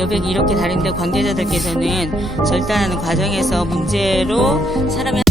여백이 이렇게 다른데 관계자들께서는 절단하는 과정에서 문제로 사람의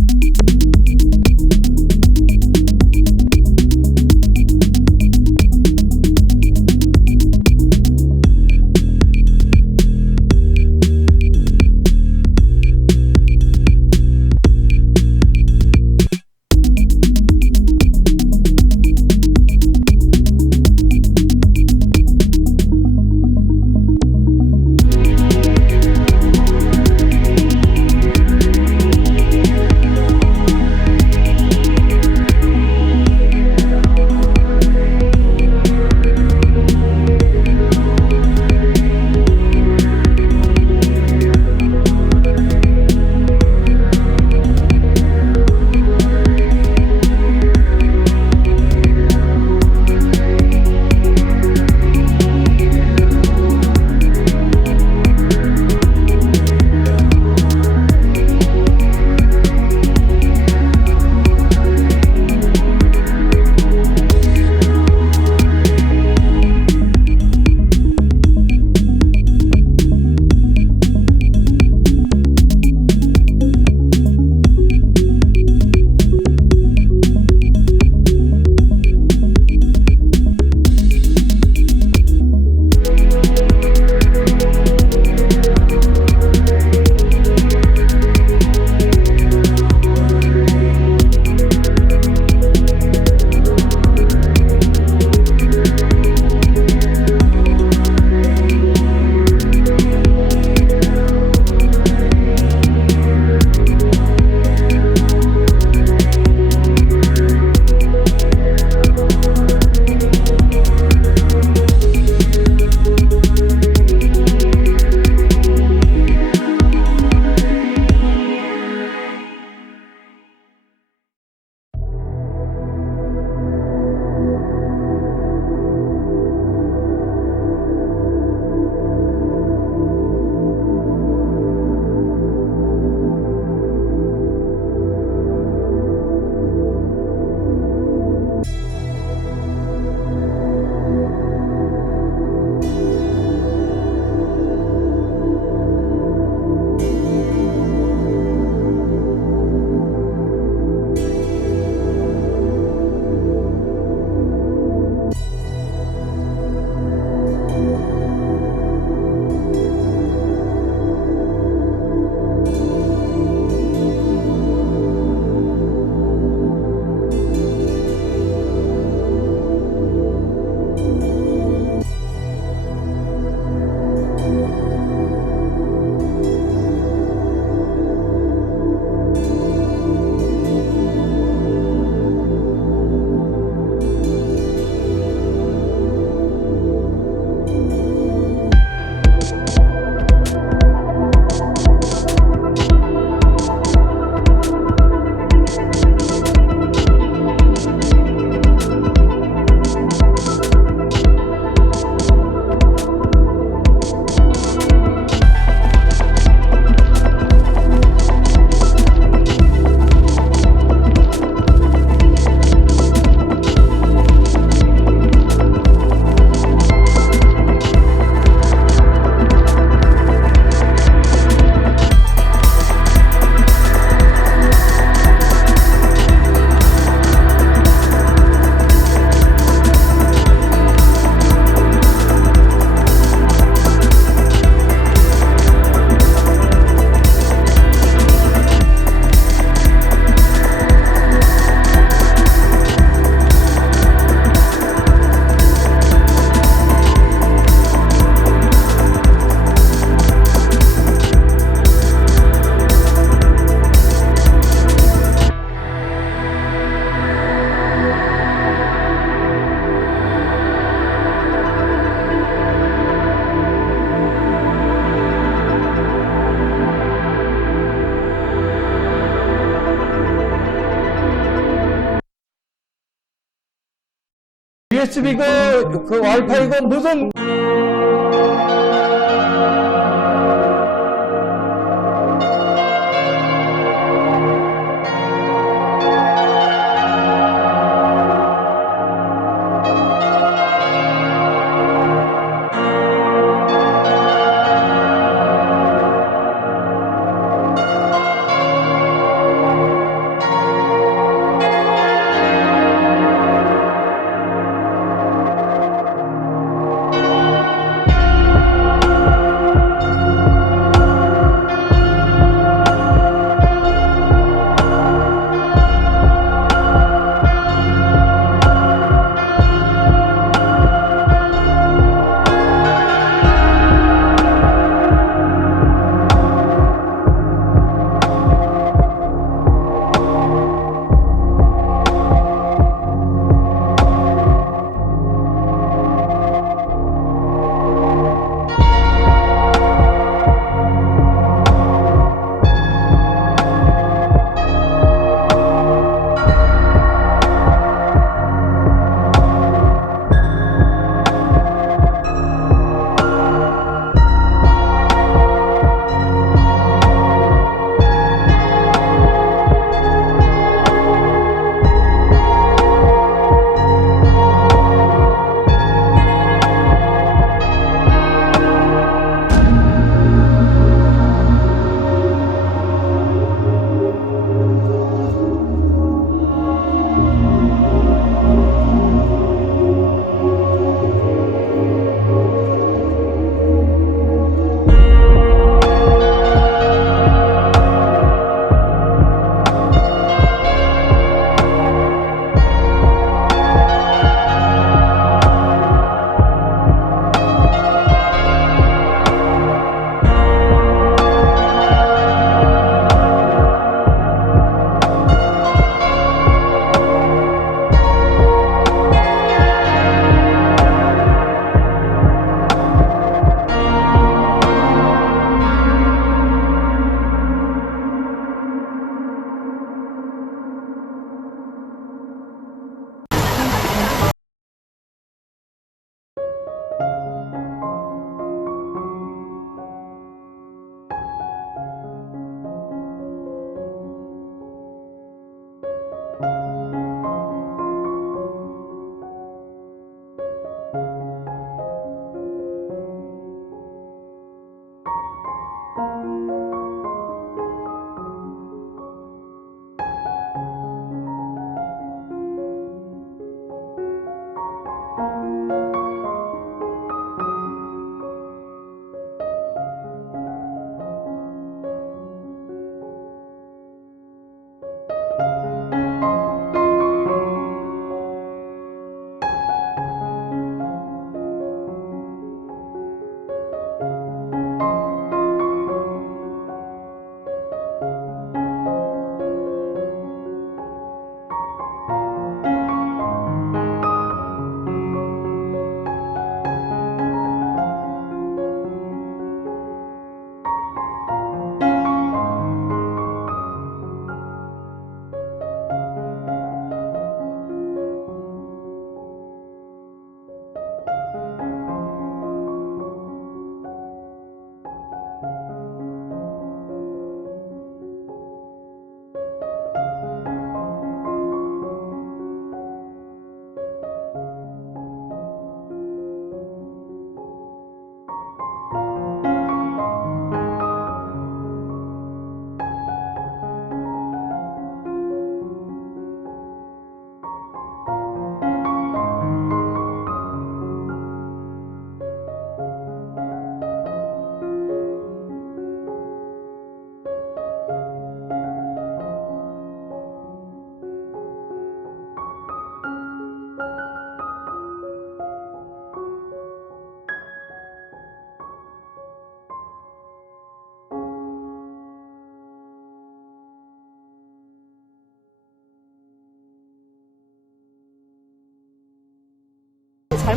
USB 그 와이파이 무슨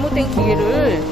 잘못된 기계를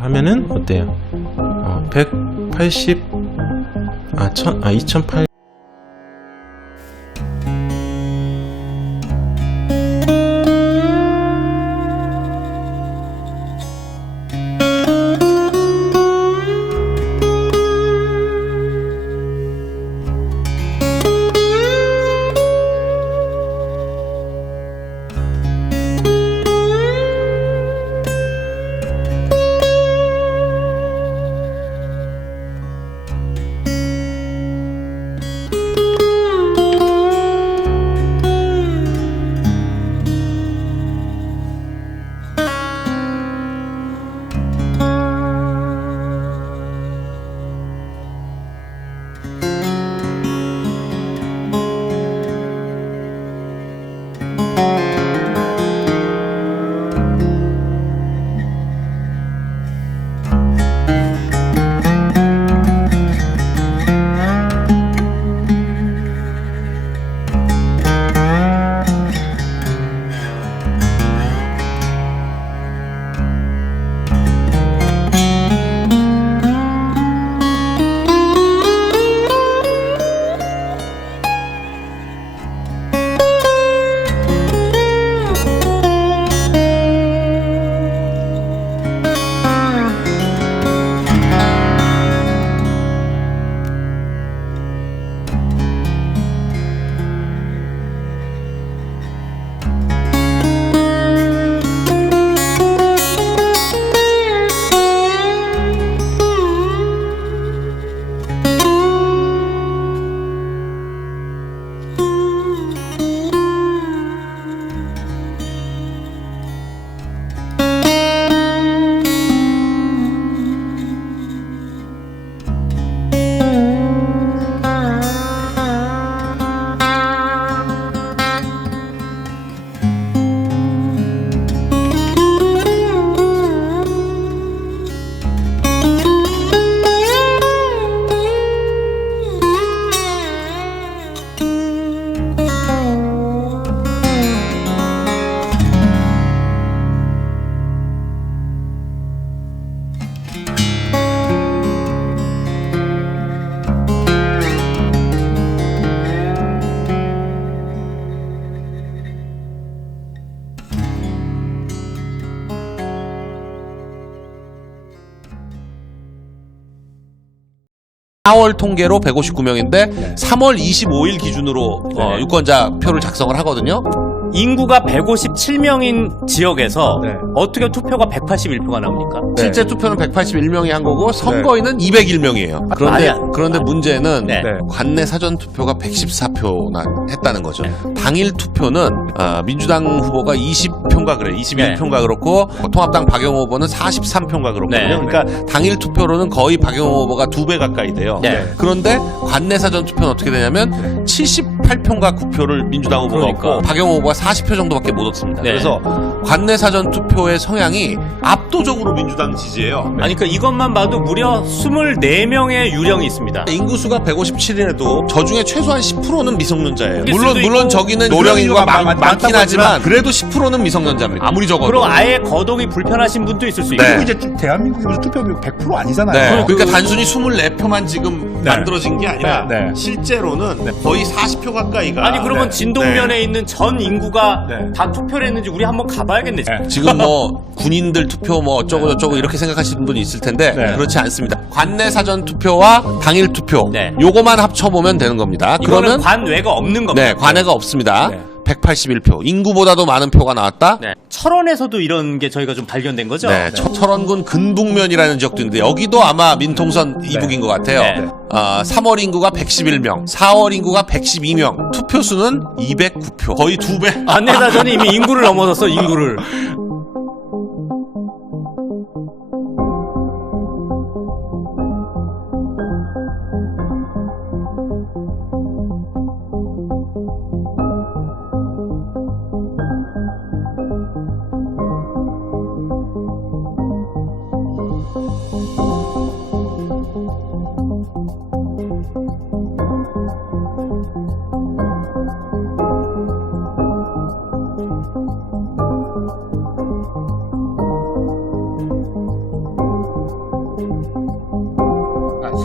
하면은 어때요? 180 2008 4월 통계로 159명인데 3월 25일 기준으로 유권자 표를 작성을 하거든요. 인구가 157명인 지역에서 네. 어떻게 투표가 181표가 나옵니까? 실제 투표는 181명이 한 거고 선거인은 201명이에요. 그런데 문제는 네. 관내 사전 투표가 114표나 했다는 거죠. 당일 투표는 민주당 후보가 20표인가 그래요. 21표인가 그렇고 통합당 박영호 후보는 43표인가 그렇거든요. 네. 그러니까 당일 투표로는 거의 박영호 후보가 2배 가까이 돼요. 네. 그런데 관내 사전 투표는 어떻게 되냐면 78표인가 9표를 민주당 후보가 그러니까. 얻고 박영호 후보가 40표 정도밖에 못 얻습니다. 네. 그래서 관내 사전 투표의 성향이 압도적으로 민주당 지지예요. 아니 그 이것만 봐도 무려 24명의 유령이 있습니다. 인구수가 157이라도 저 중에 최소한 10%는 미성년자예요. 있을 물론 수도 물론 있고 저기는 노령 유령 인구가 인구가 많긴 많다고 하지만 그래도 10%는 미성년자입니다. 아무리 적어도. 그리고 아예 거동이 불편하신 분도 있을 수 있고. 네. 그리고 이제 대한민국이 무슨 투표율 100% 아니잖아요. 네. 그러니까 단순히 24표만 지금 네. 만들어진 게 아니라 네. 실제로는 거의 40표 가까이가 아니 그러면 네. 진동면에 있는 전 인구가 네. 다 투표를 했는지 우리 한번 가봐야겠네. 네. 지금 뭐 군인들 투표 뭐 어쩌고 저쩌고 이렇게 생각하시는 분이 있을 텐데 네. 그렇지 않습니다. 관내 사전 투표와 당일 투표 네. 요거만 합쳐보면 되는 겁니다. 이거는 그러면 관외가 없는 겁니다. 네 관외가 없습니다. 네. 181표 인구보다도 많은 표가 나왔다. 네. 철원에서도 이런 게 저희가 좀 발견된 거죠? 네, 철원군 근북면이라는 지역도 있는데 여기도 아마 민통선 이북인 것 같아요. 네. 3월 인구가 111명, 4월 인구가 112명, 투표수는 209표, 거의 2배. 안내다전이 이미 인구를 넘어섰어, 인구를.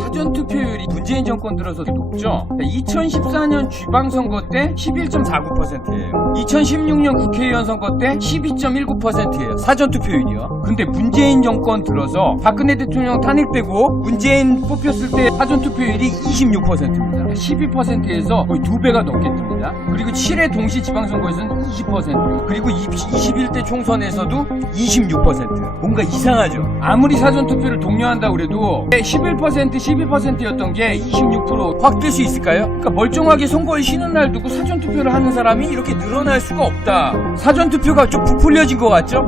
사전투표율이 문재인 정권 들어서 높죠. 2014년 지방선거 때 11.49%예요. 2016년 국회의원 선거 때 12.19%예요. 사전투표율이요. 근데 문재인 정권 들어서 박근혜 대통령 탄핵되고 문재인 뽑혔을 때 사전투표율이 26%입니다. 12%에서 거의 2배가 넘게 뜹니다. 그리고 7회 동시 지방선거에서는 20%, 그리고 21대 총선에서도 26%. 뭔가 이상하죠. 아무리 사전투표를 독려한다고 그래도 11%, 12%였던 게 26% 확 될 수 있을까요? 그러니까 멀쩡하게 선거에 쉬는 날 두고 사전투표를 하는 사람이 이렇게 늘어날 수가 없다. 사전투표가 좀 부풀려진 것 같죠?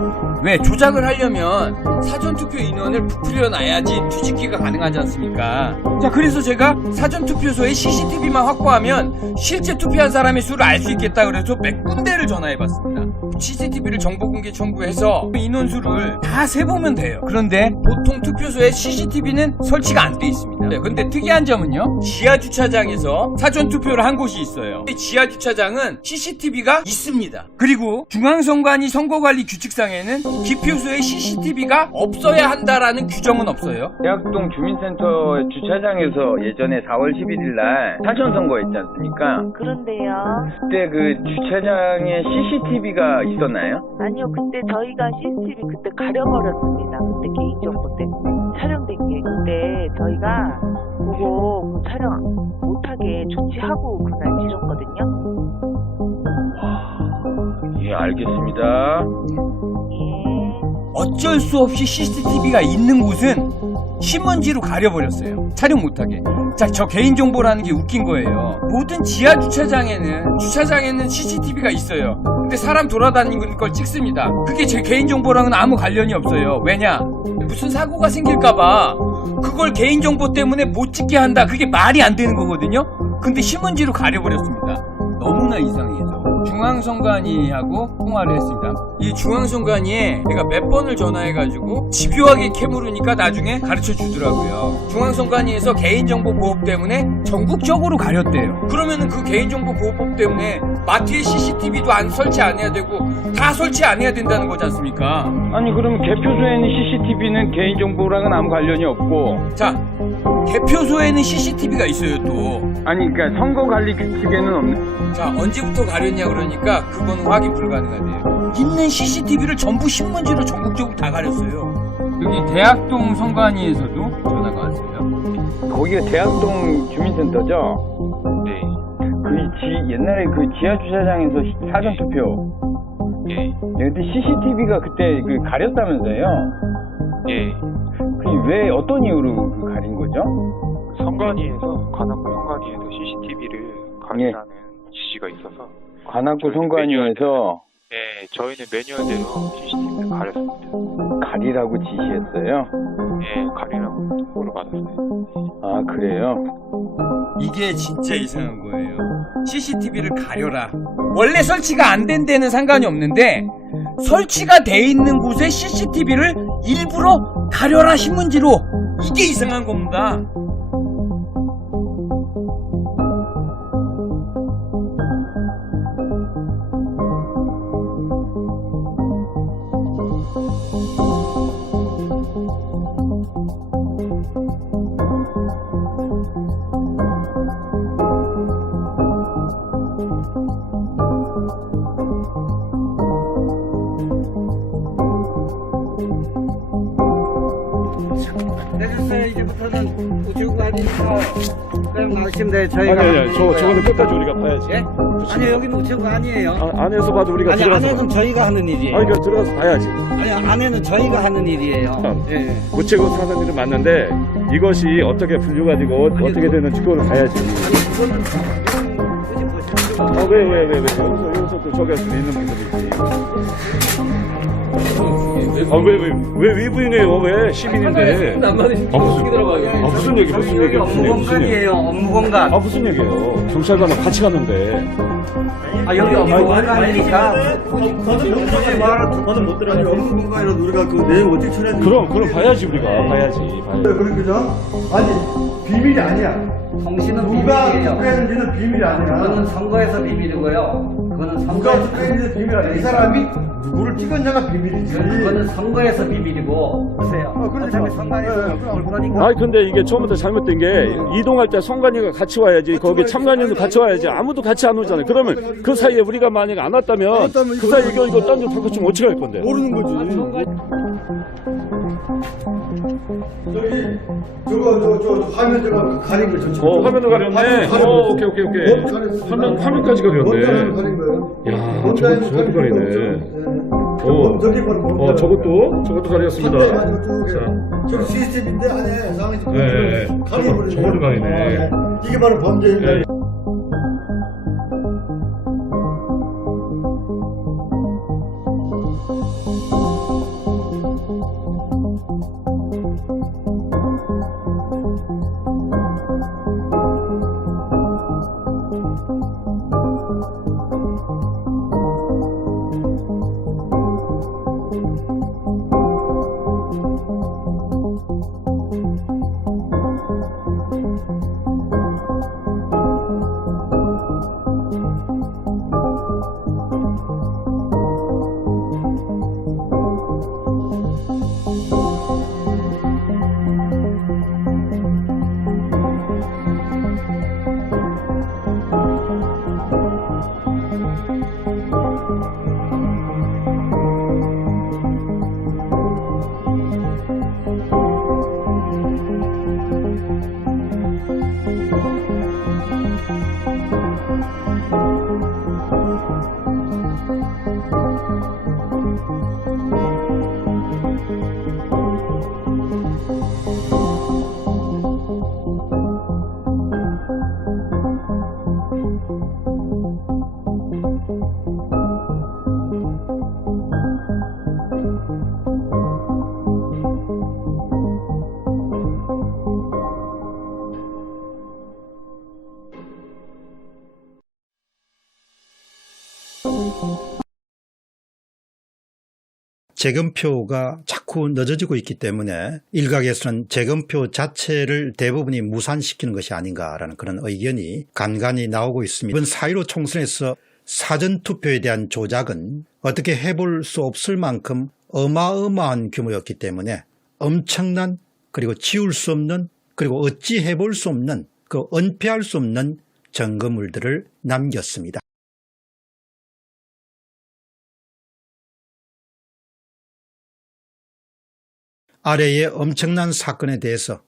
왜? 조작을 하려면 사전투표 인원을 부풀려 놔야지 뒤집기가 가능하지 않습니까? 자, 그래서 제가 사전투표소에 CCTV만 확보하면 실제 투표한 사람의 수를 알 수 있겠다 그래서 몇 군데를 전화해봤습니다. CCTV를 정보공개 청구해서 인원수를 다 세보면 돼요. 그런데 보통 투표소에 CCTV는 설치가 안 돼 있습니다. 근데 특이한 점은요, 지하주차장에서 사전투표를 한 곳이 있어요. 지하주차장은 CCTV가 있습니다. 그리고 중앙선관위 선거관리 규칙상에는 기표소에 CCTV가 없어야 한다라는 규정은 없어요. 대학동 주민센터 주차장에서 예전에 4월 11일 날 사전선거 했지 않습니까? 그런데요. 그때 그 주차장에 CCTV가 있었나요? 아니요, 그때 저희가 CCTV 그때 가려버렸습니다. 그때 개인정보 때문에. 촬영된 게. 그때 저희가 보고 그 촬영 못하게 조치하고 그날 치렀거든요. 예, 알겠습니다. 어쩔 수 없이 CCTV가 있는 곳은 신문지로 가려버렸어요. 촬영 못하게. 자, 저 개인정보라는 게 웃긴 거예요. 모든 지하주차장에는 CCTV가 있어요. 근데 사람 돌아다니는 걸 찍습니다. 그게 제 개인정보랑은 아무 관련이 없어요. 왜냐? 무슨 사고가 생길까봐 그걸 개인정보 때문에 못 찍게 한다. 그게 말이 안 되는 거거든요. 근데 신문지로 가려버렸습니다. 너무나 이상해서 중앙선관위하고 통화를 했습니다. 이 중앙선관위에 내가 몇 번을 전화해가지고 집요하게 캐물으니까 나중에 가르쳐 주더라고요. 중앙선관위에서 개인정보보호법 때문에 전국적으로 가렸대요. 그러면은 그 개인정보보호법 때문에 마트에 CCTV도 설치 안 해야 되고 다 설치 안 해야 된다는 거지 않습니까? 아니, 그러면 개표소에는 CCTV는 개인정보랑은 아무 관련이 없고. 자, 개표소에는 CCTV가 있어요 또. 아니, 그러니까 선거관리 규칙에는 없는. 자, 언제부터 가렸냐 그러니까 그건 확인 불가능하대요. 있는 CCTV를 전부 신문지로 전국적으로 다 가렸어요. 여기 대학동 선관위에서도 전화가 왔어요. 거기가 대학동 주민센터죠? 네. 옛날에 그 지하주차장에서 사전투표. 예. 근데 CCTV가 그때 가렸다면서요? 예. 왜 어떤 이유로 가린 거죠? 선관위에서 관악구 선관위에서 CCTV를 가리라는 지시가 있어서 관악구 선관위에서 예, 저희는 매뉴얼대로 CCTV를 가렸습니다. 가리라고 지시했어요? 예, 가리라고 통보를 받았어요. 아, 그래요? 이게 진짜 이상한 거예요. CCTV를 가려라. 원래 설치가 안 된 데는 상관이 없는데 설치가 돼 있는 곳에 CCTV를 일부러 가려라 신문지로. 이게 이상한 겁니다. 내렸어요. 이제부터는 우주가 아니니까 그냥 나오시면 돼요. 저희가 아니, 저거는 끝까지 우리가 봐야지. 예? 아니, 여기는 우체국 아니에요. 안에서 봐도 우리가 아니, 들어가서 안에는 저희가 하는 일이에요. 그러니까 들어가서 봐야지. 아니, 안에는 저희가 하는 일이에요. 예. 우체국 사는 일은 맞는데 이것이 어떻게 불려가지고 어떻게 되는지 그걸 봐야지. 아니, 그거는 그냥 보시죠. 왜 여기서 또 저기 할 수도 있는 분들이지. 왜 위부인해요? 왜 시민인데? 무슨 얘기? 여기 업무 공간이에요. 업무 공간. 무슨 얘기예요? 경찰관랑 같이 갔는데. 여기 업무 공간이니까. 저는 못 들어가요. 업무 공간이라도 우리가 그 내용 어떻게 처리해야 그럼 봐야지 우리가 봐야지. 그죠? 아니 비밀이 아니야. 통신은 누가 비밀이에요. 투표했는지는 비밀이 아니야. 그거는 선거에서 비밀이고요. 그거는 누가 선거에서 투표했는지 비밀 아니야. 이 사람이 누구를 찍었냐가 비밀이지. 그거는 선거에서 비밀이고 보세요. 그러니까. 어차피 선관위에서 그걸 보니까 아니 근데 이게 처음부터 잘못된 게 이동할 때 선관위가 같이 와야지 거기 참관인도 같이 와야지 아무도 같이 안 오잖아요. 그러면 그 사이에 우리가 만약에 안 왔다면 그 사이에 이거 딴데 바꿔주면 어떻게 할 건데? 모르는 거지. 저기 저 화면 들어가 가린 거 전체. 화면을 가렸네. 오케이. 화면까지 가렸네. 가린 거예요. 야, 저것도 가리네. 저기 바로 저것도 가렸습니다. 저 시스템인데 안에 상황이 지금 네. 가려버리네. 저거를 가리네. 이게 바로 범죄입니다. 네. 재검표가 자꾸 늦어지고 있기 때문에 일각에서는 재검표 자체를 대부분이 무산시키는 것이 아닌가라는 그런 의견이 간간히 나오고 있습니다. 이번 4.15 총선에서 사전투표에 대한 조작은 어떻게 해볼 수 없을 만큼 어마어마한 규모였기 때문에 엄청난, 그리고 지울 수 없는, 그리고 어찌 해볼 수 없는, 그 은폐할 수 없는 증거물들을 남겼습니다. 아래의 엄청난 사건에 대해서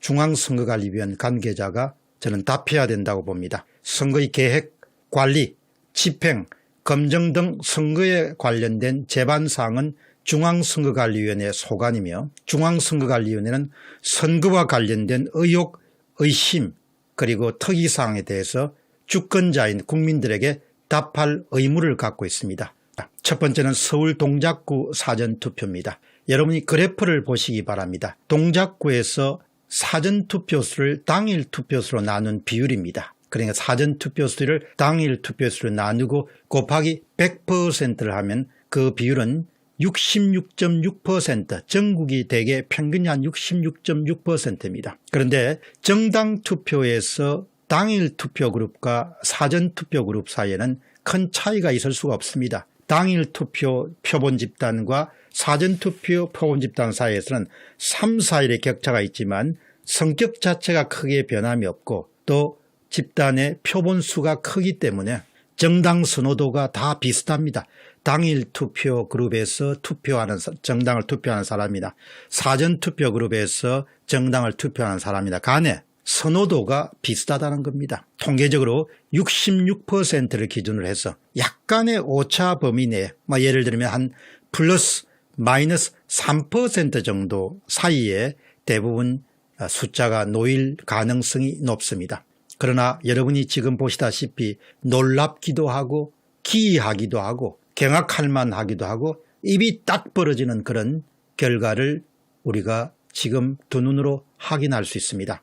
중앙선거관리위원 관계자가 저는 답해야 된다고 봅니다. 선거의 계획, 관리, 집행, 검증 등 선거에 관련된 재반사항은 중앙선거관리위원회의 소관이며, 중앙선거관리위원회는 선거와 관련된 의혹, 의심, 그리고 특이사항에 대해서 주권자인 국민들에게 답할 의무를 갖고 있습니다. 첫 번째는 서울 동작구 사전투표입니다. 여러분이 그래프를 보시기 바랍니다. 동작구에서 사전투표수를 당일 투표수로 나눈 비율입니다. 그러니까 사전투표수를 당일 투표수로 나누고 곱하기 100%를 하면 그 비율은 66.6%, 전국이 대개 평균이 한 66.6%입니다. 그런데 정당 투표에서 당일 투표 그룹과 사전 투표 그룹 사이에는 큰 차이가 있을 수가 없습니다. 당일 투표 표본 집단과 사전 투표 표본 집단 사이에서는 3, 4일의 격차가 있지만 성격 자체가 크게 변함이 없고 또 집단의 표본 수가 크기 때문에 정당 선호도가 다 비슷합니다. 당일 투표 그룹에서 투표하는 정당을 투표하는 사람이나 사전 투표 그룹에서 정당을 투표하는 사람이나 간에 선호도가 비슷하다는 겁니다. 통계적으로 66%를 기준으로 해서 약간의 오차 범위 내에 예를 들면 한 플러스 마이너스 3% 정도 사이에 대부분 숫자가 놓일 가능성이 높습니다. 그러나 여러분이 지금 보시다시피 놀랍기도 하고 기이하기도 하고 경악할 만하기도 하고 입이 딱 벌어지는 그런 결과를 우리가 지금 두 눈으로 확인할 수 있습니다.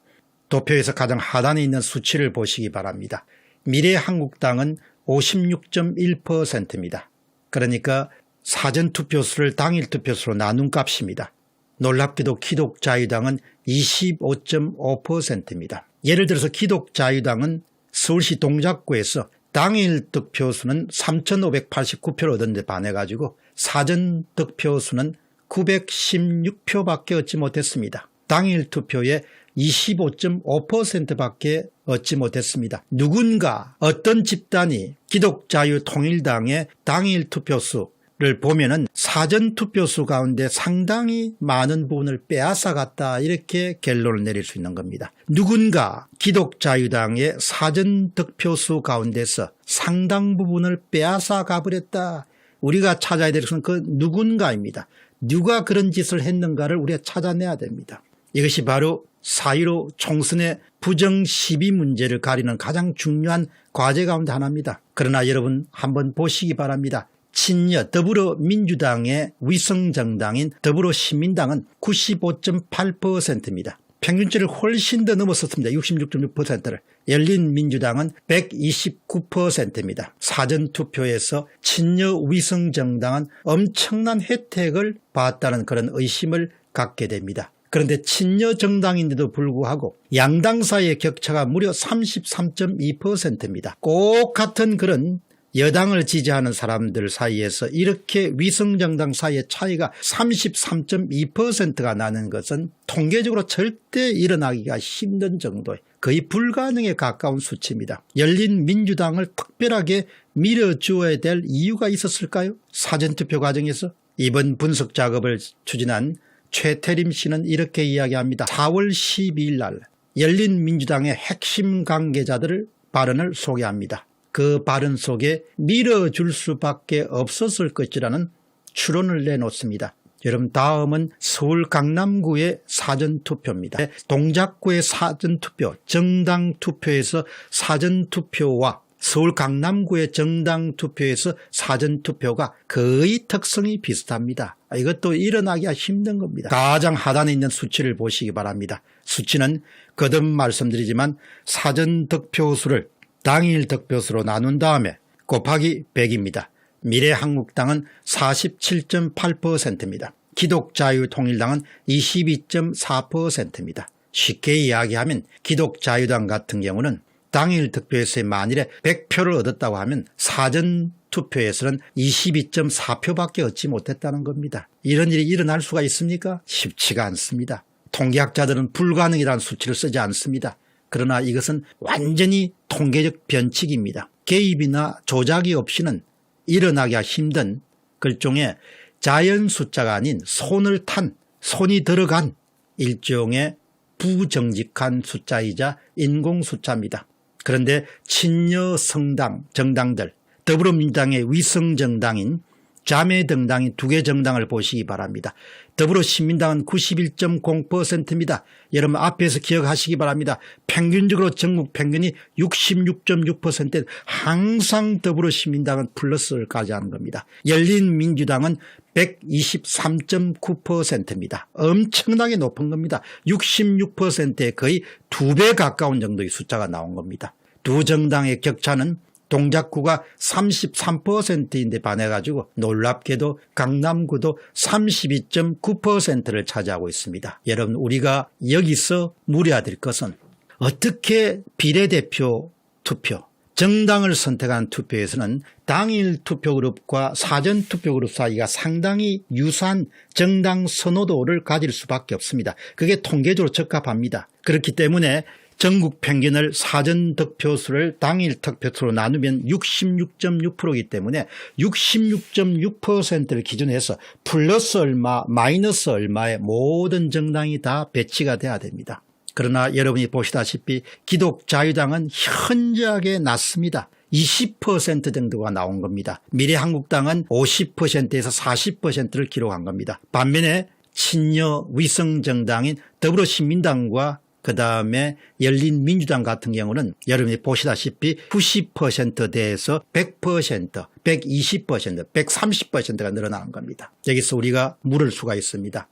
도표에서 가장 하단에 있는 수치를 보시기 바랍니다. 미래한국당은 56.1%입니다. 그러니까 사전투표수를 당일투표수로 나눈 값입니다. 놀랍게도 기독자유당은 25.5%입니다. 예를 들어서 기독자유당은 서울시 동작구에서 당일 득표수는 3,589표를 얻었는데 반해가지고 사전 득표수는 916표밖에 얻지 못했습니다. 당일 투표의 25.5%밖에 얻지 못했습니다. 누군가 어떤 집단이 기독자유통일당의 당일 투표수를 보면은 사전 투표수 가운데 상당히 많은 부분을 빼앗아 갔다 이렇게 결론을 내릴 수 있는 겁니다. 누군가 기독자유당의 사전 득표수 가운데서 상당 부분을 빼앗아 가버렸다. 우리가 찾아야 될 것은 그 누군가입니다. 누가 그런 짓을 했는가를 우리가 찾아내야 됩니다. 이것이 바로 4.15 총선의 부정시비 문제를 가리는 가장 중요한 과제 가운데 하나입니다. 그러나 여러분 한번 보시기 바랍니다. 친여 더불어민주당의 위성정당인 더불어시민당은 95.8%입니다. 평균치를 훨씬 더 넘었었습니다. 66.6%를. 열린민주당은 129%입니다. 사전투표에서 친여 위성정당은 엄청난 혜택을 받았다는 그런 의심을 갖게 됩니다. 그런데 친여 정당인데도 불구하고 양당 사이의 격차가 무려 33.2%입니다. 꼭 같은 그런 여당을 지지하는 사람들 사이에서 이렇게 위성정당 사이의 차이가 33.2%가 나는 것은 통계적으로 절대 일어나기가 힘든 정도의 거의 불가능에 가까운 수치입니다. 열린민주당을 특별하게 밀어주어야 될 이유가 있었을까요? 사전투표 과정에서 이번 분석 작업을 추진한 최태림 씨는 이렇게 이야기합니다. 4월 12일 날 열린민주당의 핵심 관계자들을 발언을 소개합니다. 그 발언 속에 밀어줄 수밖에 없었을 것이라는 추론을 내놓습니다. 여러분 다음은 서울 강남구의 사전투표입니다. 동작구의 사전투표, 정당투표에서 사전투표와 서울 강남구의 정당투표에서 사전투표가 거의 특성이 비슷합니다. 이것도 일어나기가 힘든 겁니다. 가장 하단에 있는 수치를 보시기 바랍니다. 수치는 거듭 말씀드리지만 사전득표수를 당일 득표수로 나눈 다음에 곱하기 100입니다. 미래한국당은 47.8%입니다. 기독자유통일당은 22.4%입니다. 쉽게 이야기하면 기독자유당 같은 경우는 당일 득표에서 만일에 100표를 얻었다고 하면 사전투표에서는 22.4표밖에 얻지 못했다는 겁니다. 이런 일이 일어날 수가 있습니까? 쉽지가 않습니다. 통계학자들은 불가능이라는 수치를 쓰지 않습니다. 그러나 이것은 완전히 통계적 변칙입니다. 개입이나 조작이 없이는 일어나기가 힘든 일종의 자연 숫자가 아닌 손을 탄, 손이 들어간 일종의 부정직한 숫자이자 인공 숫자입니다. 그런데 친여 성당, 정당들, 더불어민주당의 위성정당인 자매정당인 두 개 정당을 보시기 바랍니다. 더불어시민당은 91.0%입니다. 여러분 앞에서 기억하시기 바랍니다. 평균적으로 전국 평균이 66.6%, 항상 더불어시민당은 플러스를 가져가는 겁니다. 열린민주당은 123.9%입니다. 엄청나게 높은 겁니다. 66%에 거의 2배 가까운 정도의 숫자가 나온 겁니다. 두 정당의 격차는 동작구가 33%인데 반해가지고 놀랍게도 강남구도 32.9%를 차지하고 있습니다. 여러분 우리가 여기서 물어야 될 것은 어떻게 비례대표 투표, 정당을 선택한 투표에서는 당일 투표그룹과 사전 투표그룹 사이가 상당히 유사한 정당 선호도를 가질 수밖에 없습니다. 그게 통계적으로 적합합니다. 그렇기 때문에 전국 평균을 사전 득표수를 당일 득표수로 나누면 66.6%이기 때문에 66.6%를 기준해서 플러스 얼마 마이너스 얼마의 모든 정당이 다 배치가 돼야 됩니다. 그러나 여러분이 보시다시피 기독자유당은 현저하게 낮습니다. 20% 정도가 나온 겁니다. 미래한국당은 50%에서 40%를 기록한 겁니다. 반면에 친여 위성정당인 더불어시민당과 그 다음에 열린민주당 같은 경우는 여러분이 보시다시피 90%대에서 100%, 120%, 130%가 늘어나는 겁니다. 여기서 우리가 물을 수가 있습니다.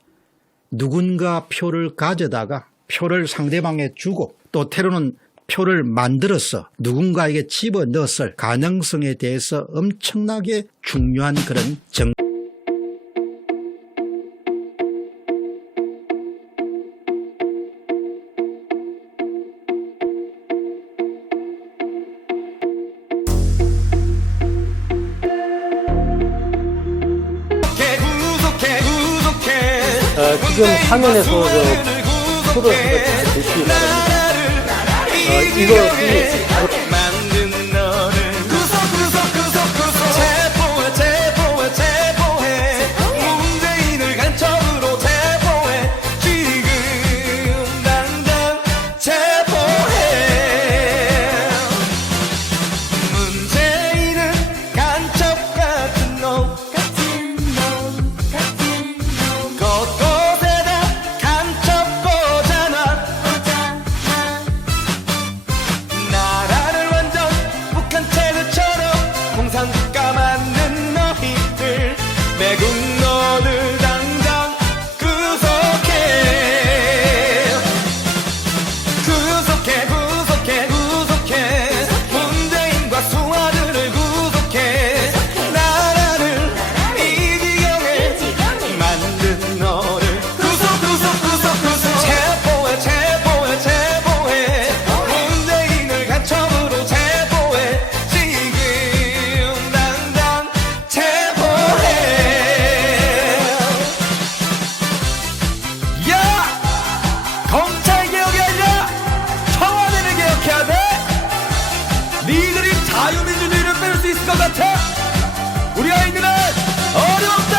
누군가 표를 가져다가 표를 상대방에 주고 또 때로는 표를 만들어서 누군가에게 집어넣었을 가능성에 대해서 엄청나게 중요한 그런 지금 화면에서 표를 잘 보시기 바랍니다. 이것이 상가 맞는 너희들 매국 너를 당장 구속해 문재인과 수하들을 구속해 나라를 이 지경에 만든 너를 구속 체포해 문재인을 간첩으로 체포해 지금 당장 체포해. 야! 검찰 개혁이 아니라 청와대를 개혁해야 돼. 니들이 자유민주주의를 뺄 수 있을 것 같아? 우리 아이들은 어렵다.